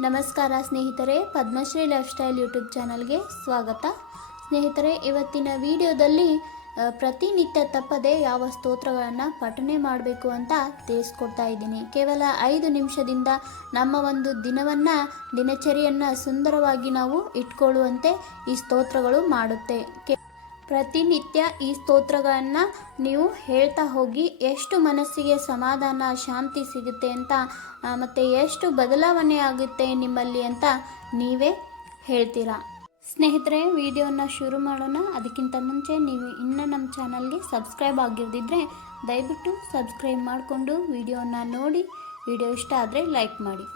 ನಮಸ್ಕಾರ ಸ್ನೇಹಿತರೆ, Padmashri life style YouTube ಚಾನಲ್ಗೆ ಸ್ವಾಗತ. ಸ್ನೇಹಿತರೆ, ಇವತ್ತಿನ ವಿಡಿಯೋದಲ್ಲಿ ಪ್ರತಿನಿತ್ಯ ತಪ್ಪದೆ ಯಾವ ಸ್ತೋತ್ರಗಳನ್ನು ಪಠನೆ ಮಾಡಬೇಕು ಅಂತ ತಿಳಿಸ್ಕೊಡ್ತಾ ಇದ್ದೀನಿ. ಕೇವಲ ಐದು ನಿಮಿಷದಿಂದ ನಮ್ಮ ಒಂದು ದಿನವನ್ನು, ದಿನಚರಿಯನ್ನು ಸುಂದರವಾಗಿ ನಾವು ಇಟ್ಕೊಳ್ಳುವಂತೆ ಈ ಸ್ತೋತ್ರಗಳು ಮಾಡುತ್ತೆ. ಪ್ರತಿನಿತ್ಯ ಈ ಸ್ತೋತ್ರಗಳನ್ನು ನೀವು ಹೇಳ್ತಾ ಹೋಗಿ ಎಷ್ಟು ಮನಸ್ಸಿಗೆ ಸಮಾಧಾನ, ಶಾಂತಿ ಸಿಗುತ್ತೆ ಅಂತ ಮತ್ತು ಎಷ್ಟು ಬದಲಾವಣೆ ಆಗುತ್ತೆ ನಿಮ್ಮಲ್ಲಿ ಅಂತ ನೀವೇ ಹೇಳ್ತೀರಾ? ಸ್ನೇಹಿತರೆ, ವಿಡಿಯೋನ ಶುರು ಮಾಡೋಣ. ಅದಕ್ಕಿಂತ ಮುಂಚೆ ನೀವು ಇನ್ನೂ ನಮ್ಮ ಚಾನಲ್ಗೆ ಸಬ್ಸ್ಕ್ರೈಬ್ ಆಗಿರದಿದ್ದರೆ ದಯವಿಟ್ಟು ಸಬ್ಸ್ಕ್ರೈಬ್ ಮಾಡಿಕೊಂಡು ವಿಡಿಯೋನ ನೋಡಿ. ವಿಡಿಯೋ ಇಷ್ಟ ಆದರೆ ಲೈಕ್ ಮಾಡಿ.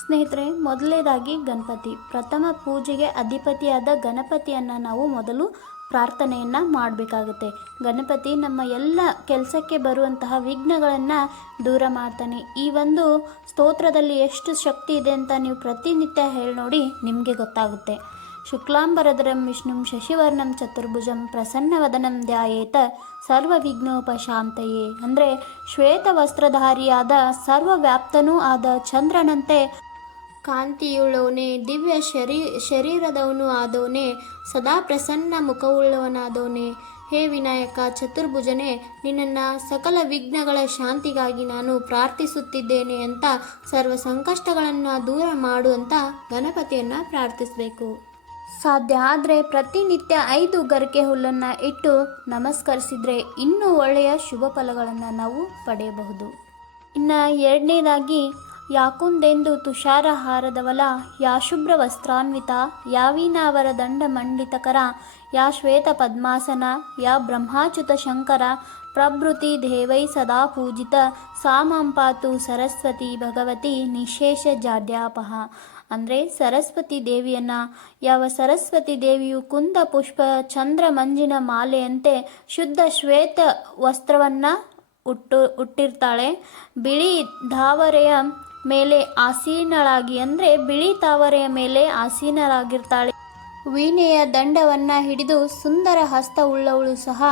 ಸ್ನೇಹಿತರೆ ಮೊದಲನೇದಾಗಿ ಗಣಪತಿ. ಪ್ರಥಮ ಪೂಜೆಗೆ ಅಧಿಪತಿಯಾದ ಗಣಪತಿಯನ್ನು ನಾವು ಮೊದಲು ಪ್ರಾರ್ಥನೆಯನ್ನು ಮಾಡಬೇಕಾಗುತ್ತೆ. ಗಣಪತಿ ನಮ್ಮ ಎಲ್ಲ ಕೆಲಸಕ್ಕೆ ಬರುವಂತಹ ವಿಘ್ನಗಳನ್ನು ದೂರ ಮಾಡ್ತಾನೆ. ಈ ಒಂದು ಸ್ತೋತ್ರದಲ್ಲಿ ಎಷ್ಟು ಶಕ್ತಿ ಇದೆ ಅಂತ ನೀವು ಪ್ರತಿನಿತ್ಯ ಹೇಳಿ ನೋಡಿ ನಿಮಗೆ ಗೊತ್ತಾಗುತ್ತೆ. ಶುಕ್ಲಾಂಬರಧರಂ ವಿಷ್ಣುಂ ಶಶಿವರ್ಣಂ ಚತುರ್ಭುಜಂ ಪ್ರಸನ್ನವದನಂ ಧ್ಯಾಯೇತ ಸರ್ವವಿಘ್ನೋಪಶಾಂತಯೇ. ಅಂದರೆ ಶ್ವೇತ ವಸ್ತ್ರಧಾರಿಯಾದ ಸರ್ವವ್ಯಾಪ್ತನೂ ಆದ ಚಂದ್ರನಂತೆ ಕಾಂತಿಯುಳ್ಳವನೇ, ದಿವ್ಯ ಶರೀ, ಶರೀರದವನು ಆದವನೇ, ಸದಾ ಪ್ರಸನ್ನ ಮುಖವುಳ್ಳವನಾದವನೇ. ಹೇ ವಿನಾಯಕ, ಚತುರ್ಭುಜನೇ, ನಿನ್ನನ್ನು ಸಕಲ ವಿಘ್ನಗಳ ಶಾಂತಿಗಾಗಿ ನಾನು ಪ್ರಾರ್ಥಿಸುತ್ತಿದ್ದೇನೆ ಅಂತ, ಸರ್ವ ಸಂಕಷ್ಟಗಳನ್ನು ದೂರ ಮಾಡು ಅಂತ ಗಣಪತಿಯನ್ನು ಪ್ರಾರ್ಥಿಸಬೇಕು. ಸಾಧ್ಯ ಆದರೆ ಪ್ರತಿನಿತ್ಯ ಐದು ಗರಿಕೆ ಹುಲ್ಲನ್ನು ಇಟ್ಟು ನಮಸ್ಕರಿಸಿದರೆ ಇನ್ನೂ ಒಳ್ಳೆಯ ಶುಭ ಫಲಗಳನ್ನು ನಾವು ಪಡೆಯಬಹುದು. ಇನ್ನು ಎರಡನೇದಾಗಿ ಯಾಕುಂದೆಂದು ತುಷಾರಹಾರದವಲ, ಯಾ ಶುಭ್ರ ವಸ್ತ್ರಾನ್ವಿತ ಯಾವೀನಾವರ ದಂಡ ಮಂಡಿತಕರ, ಯಾ ಶ್ವೇತ ಪದ್ಮಾಸನ, ಯಾ ಬ್ರಹ್ಮಾಚ್ಯುತ ಶಂಕರ, ಪ್ರಭೃತಿ ದೇವೈ ಸದಾ ಪೂಜಿತ ಸಾಮಂಪಾತು ಸರಸ್ವತಿ ಭಗವತಿ ನಿಶೇಷ ಜಾಡ್ಯಾಪಹ. ಅಂದರೆ ಸರಸ್ವತಿ ದೇವಿಯನ್ನು, ಯಾವ ಸರಸ್ವತಿ ದೇವಿಯು ಕುಂದ ಪುಷ್ಪ ಚಂದ್ರ ಮಂಜಿನ ಮಾಲೆಯಂತೆ ಶುದ್ಧ ಶ್ವೇತ ವಸ್ತ್ರವನ್ನು ಉಟ್ಟು, ಉಟ್ಟಿರ್ತಾಳೆ. ಬಿಳಿ ಧಾವರೆಯ ಮೇಲೆ ಆಸೀನಳಾಗಿ ಅಂದರೆ ಬಿಳಿ ತಾವರೆಯ ಮೇಲೆ ಆಸೀನರಾಗಿರ್ತಾಳೆ ವೀಣೆಯ ದಂಡವನ್ನು ಹಿಡಿದು ಸುಂದರ ಹಸ್ತವುಳ್ಳವಳು ಸಹ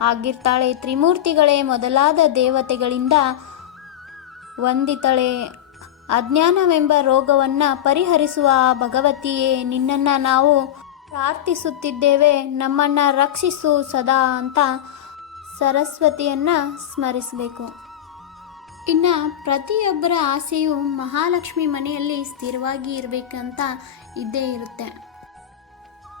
ಆಗಿರ್ತಾಳೆ. ತ್ರಿಮೂರ್ತಿಗಳೇ ಮೊದಲಾದ ದೇವತೆಗಳಿಂದ ವಂದಿತಳೆ. ಅಜ್ಞಾನವೆಂಬ ರೋಗವನ್ನು ಪರಿಹರಿಸುವ ಭಗವತಿಯೇ, ನಿನ್ನನ್ನು ನಾವು ಪ್ರಾರ್ಥಿಸುತ್ತಿದ್ದೇವೆ, ನಮ್ಮನ್ನು ರಕ್ಷಿಸು ಸದಾ ಅಂತ ಸರಸ್ವತಿಯನ್ನು ಸ್ಮರಿಸಬೇಕು. ಇನ್ನು ಪ್ರತಿಯೊಬ್ಬರ ಆಸೆಯು ಮಹಾಲಕ್ಷ್ಮಿ ಮನೆಯಲ್ಲಿ ಸ್ಥಿರವಾಗಿ ಇರಬೇಕಂತ ಇದ್ದೇ ಇರುತ್ತೆ.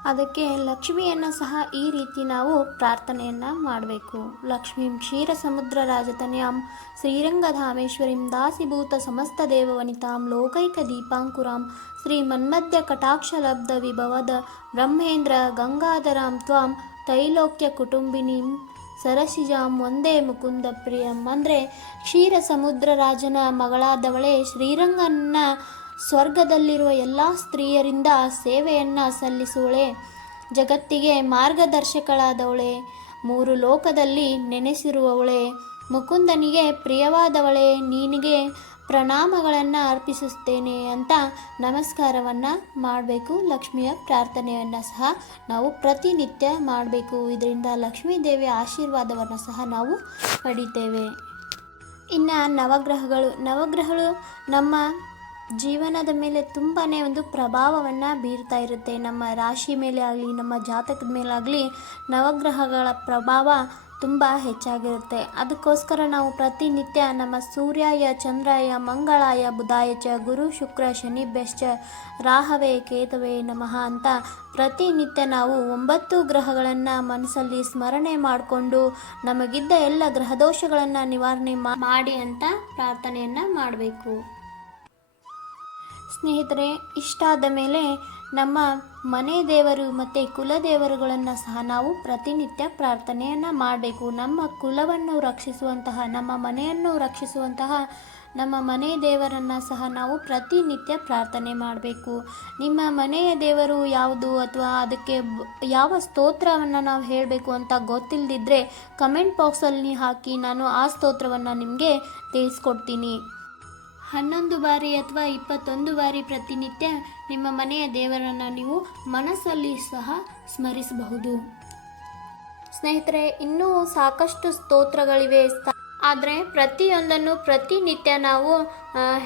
ಅದಕ್ಕೆ ಲಕ್ಷ್ಮಿಯನ್ನು ಸಹ ಈ ರೀತಿ ನಾವು ಪ್ರಾರ್ಥನೆಯನ್ನು ಮಾಡಬೇಕು. ಲಕ್ಷ್ಮೀಂ ಕ್ಷೀರ ಸಮುದ್ರ ರಾಜತನ್ಯಾಂ ಶ್ರೀರಂಗಧಾಮೇಶ್ವರಿಂ ದಾಸಿಭೂತ ಸಮಸ್ತ ದೇವವನಿತಾಂ ಲೋಕೈಕ ದೀಪಾಂಕುರಾಂ ಶ್ರೀ ಮನ್ಮಧ್ಯ ಕಟಾಕ್ಷಲಬ್ಧ ವಿಭವದ ಬ್ರಹ್ಮೇಂದ್ರ ಗಂಗಾಧರಾಂ ತ್ವಾಂ ತೈಲೋಕ್ಯ ಕುಟುಂಬಿನೀಂ ಸರಸಿಜಾಂ ಒಂದೇ ಮುಕುಂದ ಪ್ರಿಯಂ. ಅಂದರೆ ಕ್ಷೀರ ಸಮುದ್ರ ರಾಜನ ಮಗಳಾದವಳೇ, ಶ್ರೀರಂಗನ ಸ್ವರ್ಗದಲ್ಲಿರುವ ಎಲ್ಲ ಸ್ತ್ರೀಯರಿಂದ ಸೇವೆಯನ್ನು ಸಲ್ಲಿಸುವಳೆ. ಜಗತ್ತಿಗೆ ಮಾರ್ಗದರ್ಶಕಳಾದವಳೆ. ಮೂರು ಲೋಕದಲ್ಲಿ ನೆನೆಸಿರುವವಳೆ. ಮುಕುಂದನಿಗೆ ಪ್ರಿಯವಾದವಳೆ, ನೀನಿಗೆ ಪ್ರಣಾಮಗಳನ್ನು ಅರ್ಪಿಸುತ್ತೇನೆ ಅಂತ ನಮಸ್ಕಾರವನ್ನು ಮಾಡಬೇಕು. ಲಕ್ಷ್ಮಿಯ ಪ್ರಾರ್ಥನೆಯನ್ನು ಸಹ ನಾವು ಪ್ರತಿನಿತ್ಯ ಮಾಡಬೇಕು. ಇದರಿಂದ ಲಕ್ಷ್ಮೀ ದೇವಿಯ ಆಶೀರ್ವಾದವನ್ನು ಸಹ ನಾವು ಪಡಿತೇವೆ. ಇನ್ನು ನವಗ್ರಹಗಳು ನವಗ್ರಹಗಳು ನಮ್ಮ ಜೀವನದ ಮೇಲೆ ತುಂಬಾ ಒಂದು ಪ್ರಭಾವವನ್ನು ಬೀರ್ತಾ ಇರುತ್ತೆ. ನಮ್ಮ ರಾಶಿ ಮೇಲೆ ಆಗಲಿ ನಮ್ಮ ಜಾತಕದ ಮೇಲಾಗಲಿ ನವಗ್ರಹಗಳ ಪ್ರಭಾವ ತುಂಬ ಹೆಚ್ಚಾಗಿರುತ್ತೆ. ಅದಕ್ಕೋಸ್ಕರ ನಾವು ಪ್ರತಿನಿತ್ಯ ನಮ್ಮ ಸೂರ್ಯಾಯ, ಚಂದ್ರಾಯ, ಮಂಗಳಾಯ ಬುಧಾಯ ಚ ಗುರು, ಶುಕ್ರ, ಶನಿ, ಬೆಶ್ಚ, ರಾಹವೇ, ಕೇತವೇ ನಮಃ ಅಂತ ಪ್ರತಿನಿತ್ಯ ನಾವು ಒಂಬತ್ತು ಗ್ರಹಗಳನ್ನು ಮನಸ್ಸಲ್ಲಿ ಸ್ಮರಣೆ ಮಾಡಿಕೊಂಡು ನಮಗಿದ್ದ ಎಲ್ಲ ಗ್ರಹದೋಷಗಳನ್ನು ನಿವಾರಣೆ ಮಾಡಿ ಅಂತ ಪ್ರಾರ್ಥನೆಯನ್ನು ಮಾಡಬೇಕು. ಸ್ನೇಹಿತರೆ, ಇಷ್ಟಾದ ಮೇಲೆ ನಮ್ಮ ಮನೆ ದೇವರು ಮತ್ತು ಕುಲದೇವರುಗಳನ್ನು ಸಹ ನಾವು ಪ್ರತಿನಿತ್ಯ ಪ್ರಾರ್ಥನೆಯನ್ನು ಮಾಡಬೇಕು. ನಮ್ಮ ಕುಲವನ್ನು ರಕ್ಷಿಸುವಂತಹ, ನಮ್ಮ ಮನೆಯನ್ನು ರಕ್ಷಿಸುವಂತಹ, ನಮ್ಮ ಮನೆ ದೇವರನ್ನು ಸಹ ನಾವು ಪ್ರತಿನಿತ್ಯ ಪ್ರಾರ್ಥನೆ ಮಾಡಬೇಕು. ನಿಮ್ಮ ಮನೆಯ ದೇವರು ಯಾವುದು ಅಥವಾ ಅದಕ್ಕೆ ಯಾವ ಸ್ತೋತ್ರವನ್ನು ನಾವು ಹೇಳಬೇಕು ಅಂತ ಗೊತ್ತಿಲ್ಲದಿದ್ದರೆ ಕಮೆಂಟ್ ಬಾಕ್ಸಲ್ಲಿ ಹಾಕಿ ನಾನು ಆ ಸ್ತೋತ್ರವನ್ನು ನಿಮಗೆ ತಿಳಿಸ್ಕೊಡ್ತೀನಿ. ಹನ್ನೊಂದು ಬಾರಿ ಅಥವಾ ಇಪ್ಪತ್ತೊಂದು ಬಾರಿ ಪ್ರತಿನಿತ್ಯ ನಿಮ್ಮ ಮನೆಯ ದೇವರನ್ನು ನೀವು ಮನಸ್ಸಲ್ಲಿ ಸಹ ಸ್ಮರಿಸಬಹುದು. ಸ್ನೇಹಿತರೆ, ಇನ್ನೂ ಸಾಕಷ್ಟು ಸ್ತೋತ್ರಗಳಿವೆ. ಆದರೆ ಪ್ರತಿಯೊಂದನ್ನು ಪ್ರತಿನಿತ್ಯ ನಾವು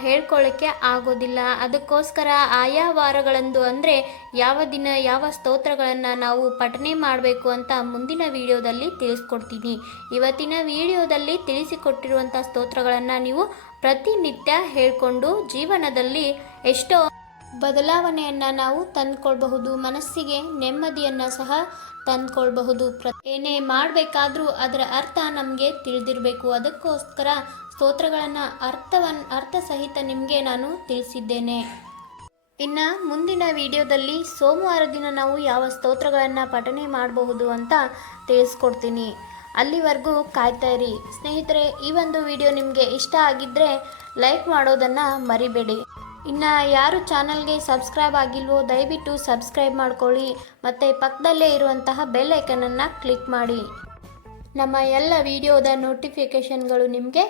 ಹೇಳ್ಕೊಳ್ಳೋಕ್ಕೆ ಆಗೋದಿಲ್ಲ. ಅದಕ್ಕೋಸ್ಕರ ಆಯಾ ವಾರಗಳಂದು ಅಂದರೆ ಯಾವ ದಿನ ಯಾವ ಸ್ತೋತ್ರಗಳನ್ನು ನಾವು ಪಠನೆ ಮಾಡಬೇಕು ಅಂತ ಮುಂದಿನ ವಿಡಿಯೋದಲ್ಲಿ ತಿಳಿಸ್ಕೊಡ್ತೀನಿ. ಇವತ್ತಿನ ವಿಡಿಯೋದಲ್ಲಿ ತಿಳಿಸಿಕೊಟ್ಟಿರುವಂಥ ಸ್ತೋತ್ರಗಳನ್ನು ನೀವು ಪ್ರತಿನಿತ್ಯ ಹೇಳಿಕೊಂಡು ಜೀವನದಲ್ಲಿ ಎಷ್ಟೋ ಬದಲಾವಣೆಯನ್ನು ನಾವು ತಂದುಕೊಳ್ಬಹುದು. ಮನಸ್ಸಿಗೆ ನೆಮ್ಮದಿಯನ್ನು ಸಹ ತಂದ್ಕೊಳ್ಬಹುದು. ಪ್ರ ಏನೇ ಮಾಡಬೇಕಾದ್ರೂ ಅದರ ಅರ್ಥ ನಮಗೆ ತಿಳಿದಿರಬೇಕು. ಅದಕ್ಕೋಸ್ಕರ ಸ್ತೋತ್ರಗಳನ್ನು ಅರ್ಥವನ್, ಅರ್ಥ ಸಹಿತ ನಿಮಗೆ ನಾನು ತಿಳಿಸಿದ್ದೇನೆ. ಇನ್ನು ಮುಂದಿನ ವಿಡಿಯೋದಲ್ಲಿ ಸೋಮವಾರ ದಿನ ನಾವು ಯಾವ ಸ್ತೋತ್ರಗಳನ್ನು ಪಠನೆ ಮಾಡಬಹುದು ಅಂತ ತಿಳಿಸ್ಕೊಡ್ತೀನಿ. ಅಲ್ಲಿವರೆಗೂ ಕಾಯ್ತಾ ಇರಿ. ಸ್ನೇಹಿತರೆ, ಈ ಒಂದು ವಿಡಿಯೋ ನಿಮಗೆ ಇಷ್ಟ ಆಗಿದ್ದರೆ ಲೈಕ್ ಮಾಡೋದನ್ನು ಮರಿಬೇಡಿ. ಇನ್ನು ಯಾರು ಚಾನಲ್ಗೆ ಸಬ್ಸ್ಕ್ರೈಬ್ ಆಗಿಲ್ವೋ ದಯವಿಟ್ಟು ಸಬ್ಸ್ಕ್ರೈಬ್ ಮಾಡ್ಕೊಳ್ಳಿ. ಮತ್ತು ಪಕ್ಕದಲ್ಲೇ ಇರುವಂತಹ ಬೆಲ್ ಐಕನನ್ನು ಕ್ಲಿಕ್ ಮಾಡಿ. ನಮ್ಮ ಎಲ್ಲ ವಿಡಿಯೋದ ನೋಟಿಫಿಕೇಷನ್ಗಳು ನಿಮಗೆ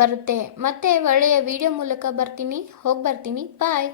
ಬರುತ್ತೆ. ಮತ್ತೆ ಒಳ್ಳೆಯ ವಿಡಿಯೋ ಮೂಲಕ ಬರ್ತೀನಿ. ಹೋಗಿ ಬರ್ತೀನಿ. ಬಾಯ್.